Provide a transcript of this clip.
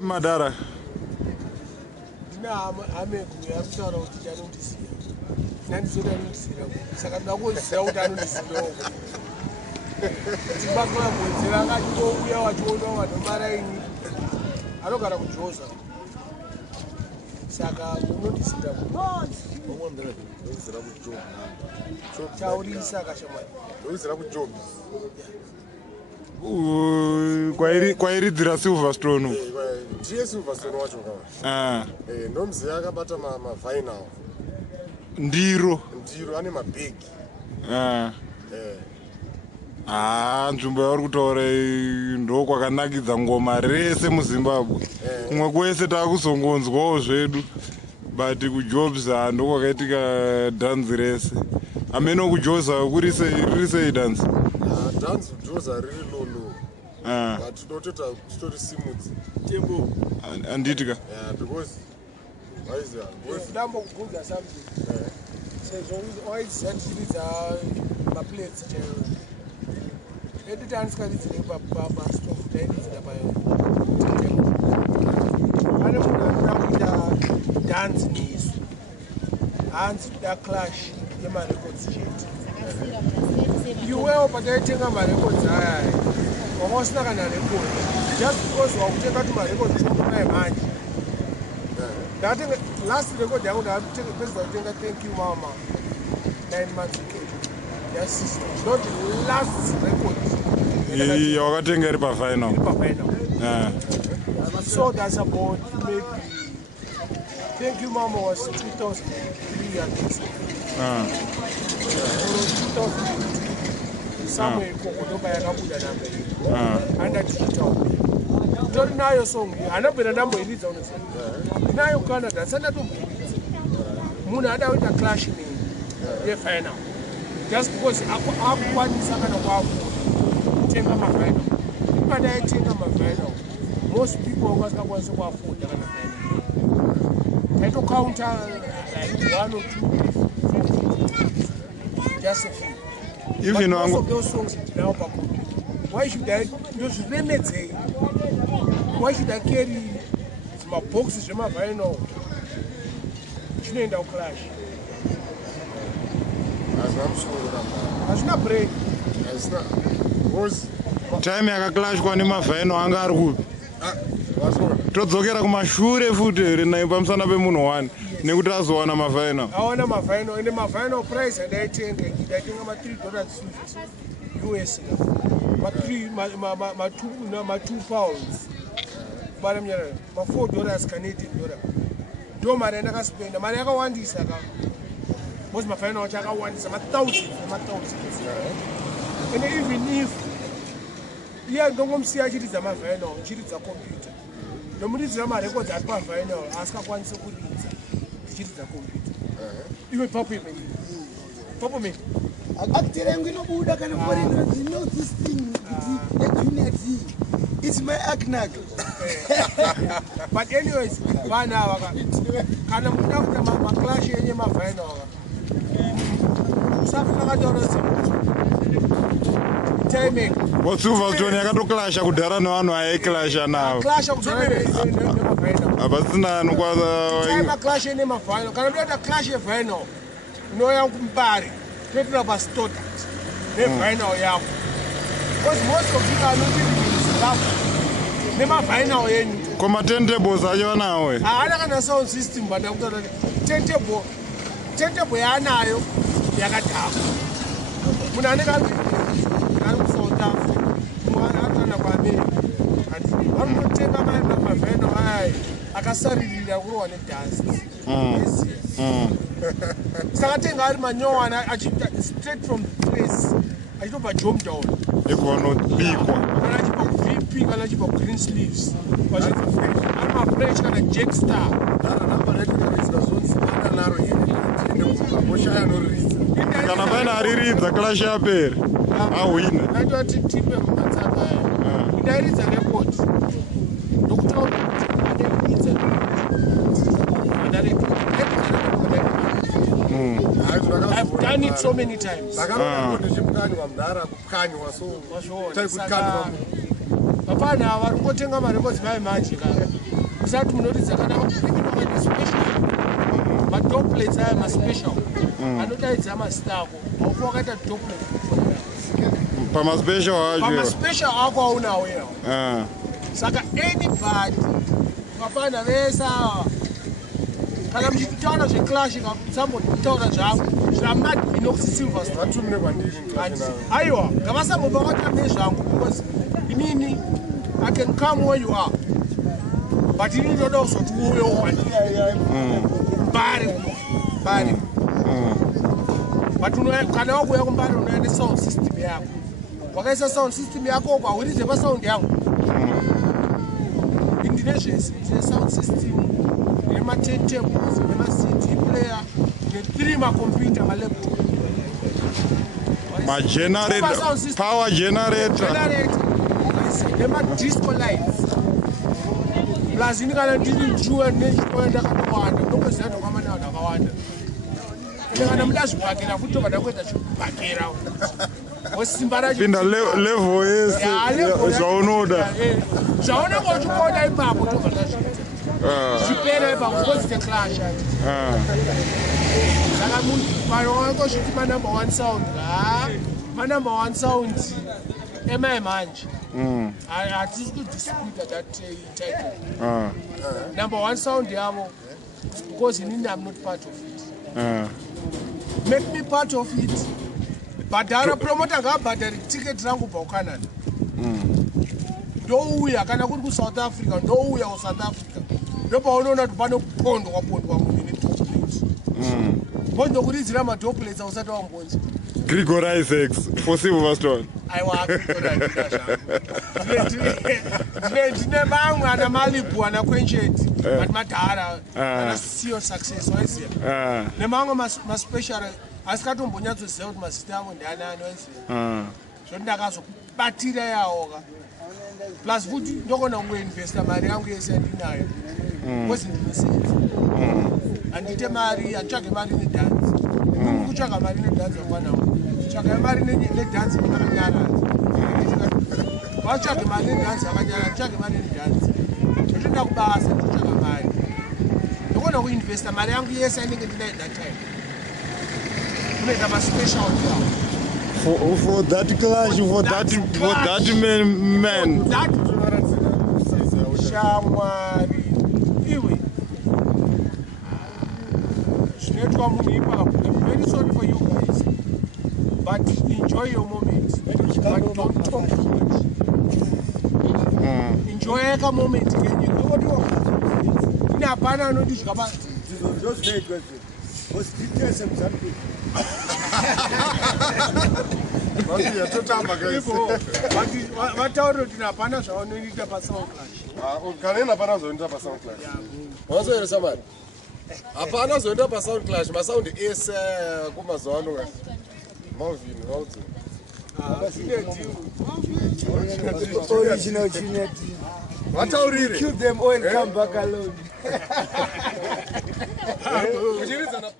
Madara. Na amegu yakutaura kuti chanondisiya nandizoda nondisira saka ndakuziva kuti anondisira timbakora mwedzi vakachitouya wachiona vanomaraini anogara kujoza saka unondisira taurisa kashamwari kwairidzira Silverstone ndiye Silverstone wacho kawa ndomziya akabata mavhainal ndiro ane mabhegi nzvimbo yauri kutaura ndo kwakanakidza ngoma rese muZimbabwe kumwe kwese taakuzongonzwawo zvedu but kujobs ndo kwakaitika dhanzi rese ameno kujoza riri sei dhanzi dhanzi kujoza riri lolo but tinotota titori simudzi tembo anditika because ndambokubvunza something sezvo waizandichiridza maplates chaiwo edu tanisingaridzire pastofu tairidzira pane munhu anoda kuita dhanzi nesu hanzi kuda clash yemarecords chete iwewo pataitenga marecords ayaya wanga usina kana record just because wakutenga kuti marecords chokunaye manje ndatenga last record yangu ndapedza kutenga thank you mama 9 months ago yes not the last record wakatenga iri pafinal so that's about maybe thank you mama was 2003 I think so. 2003 somewhere kokodoka yakabuda namba iyo andatiitawo tori nayo song hanabvera ndamboiridza unoziva ndinayo Canada asandatombairidza munhu ada kuita clash yefinal just because akukwanisa kana kuafoda mafinal kana aitenga mafinal most people wangasingakwanisi kuafoda kana final taitocounter like 1 or 2 just a few even most of those songs ndinawo pakopi why should I ndozviremedzei why should I carry maboxi zvemafinal zvinoenda kuclash hazvina break time yakaclashwa nemafinal anga ari kupi todzokera kumashure futi here nai pamusana pemunhu 1 nekuti azowana mafinal awana mafinal ende mafinal price andaitenga $3 US ma2 pounds kubara munyara ma$4 Canadian dollar ndo mari yandakaspenda mari yakawandisa ka because mafinal acho akawandisa ma-thousands and even if iye ndongomusiya achiridza mafinal chiridza computer ndomuridzira marecords ari pafinal asingakwanisi kuridza chiridza computer iwe papo me actor yangu inobuda kana foreigner you know this thing the junior T it's my acnak but anyways vana ava kana muda kuita maclash yenye mafinal usafuna kataura timing Silverstone yakatoclasha kudhara nevanhu ayaiclasha navo clasha kuzonemafinal hapasina anokwaza clash ene mafinal kana ndoita clash yefinal unoya kumbari toitora pastodat nefinal yako because most of you are not Zimbabwe nemafinal yenyu komatentables acho anawe haana kana sound system bandakutaura tentable yaanayo yakatapa munhu anenge ari kusouth africa mumwe akana kuamerica vanotenga mafinal aya akasaririra kurohwa nedhasi saka tenga ari manyowana achiita straight from the place achitobva jomdown ekuvanobikwa kana achibva kuvp kana achibva kugreen sleeves ari mafresh kana jackstar kana paina ariridza clash yaperi ahwina aitoti tipe mumatsanga aya ndairidza record ndokutaura kuti andairidza I've done it so many times. vapana vari kungotenga marekodzi vai manje ka usati munoridza kana special madoplets aya maspecial anodaidza mazita ako aufa wakaita doplet pamaspecial ako aunawo yawo saka anybody vapana vese ava kana muchitaura zveclash kasambotaura zvavo zvamadinoxi silver aiwa ngavasambopa kwata nezvangu because inini I can come where you are but inini ndoda kuzoti uyo mbari but kana wakuya kumbari unoenda sound system yako wakaisa sound system yako kwahwiridze pasound yangu ndine zvese ndine sound system nema-turntables nema-cd player ne-3 macomputer malaptop power generator nema-disco lights plus ini kana ndiri juwe nechikoya ndakawanda ndokuziva ndokwamanawo ndakawanda ende kana muda zvibhakera futi vada kuita zvibhakera wesimba rachopinda level yese zvaunoda zvaunenge uchikoda ipapo tobva tazviita zvipera ipapo because the clash saka vanhu vangosviti manumber 1 sound manumber 1 sound emai manje hatisi kudisputa that title number 1 sound yavo because inini I'm not part of it make me part of it bhadhara promota ngaabhadhari ticket rangu bva kucanada ndouya kana kuri kusouth africa ndouya kusouth africa ndopaunoona kuti pano kupondwa munhu nedoplet bonzi ndokuridzira madoplets ausati wambonzi Grigor Isaacs for Silverstone. aiwa ndine vamwe ana malibu ana quencheti but madhara ana sio success waiziva nemamwe maspecial asikatombonyatsoziva kuti mazita avo ndianani waiziva zvoti ndakazobatira yawoka plus futi ndokona kungoinvesta mari yangu yese yandinayo kwezi ndimesenza handite mari handitsvage mari nedhanzi kutsvaga mari nedhanzi vakwanao tsvaga mari nedhanzi vakanyaradza vatsvage mari nedhanzi vakanyaradza tsvage mari nedhanzi ndotoda kubasa nditsvaga mari ndokona kuinvesta mari yangu yese ainenge ndinayo that time kunoita maspecial yavo for that clash, for that man. Shamwari iwe zvinoitwa munhu ipapo. I'm very sorry for you guys, but enjoy your moment, but don't talk too much. Enjoy a moment kenyika ine hapana anoti zvakaba vataura kuti hapana zvaunoita pasound clash kanena hapana zvoita pasound clash wazoeresa mari hapana zvoita pasound clash masaundi ese kumazuva ano malvin vaudzi original Trinity. vataurire Kill them all and come back alone.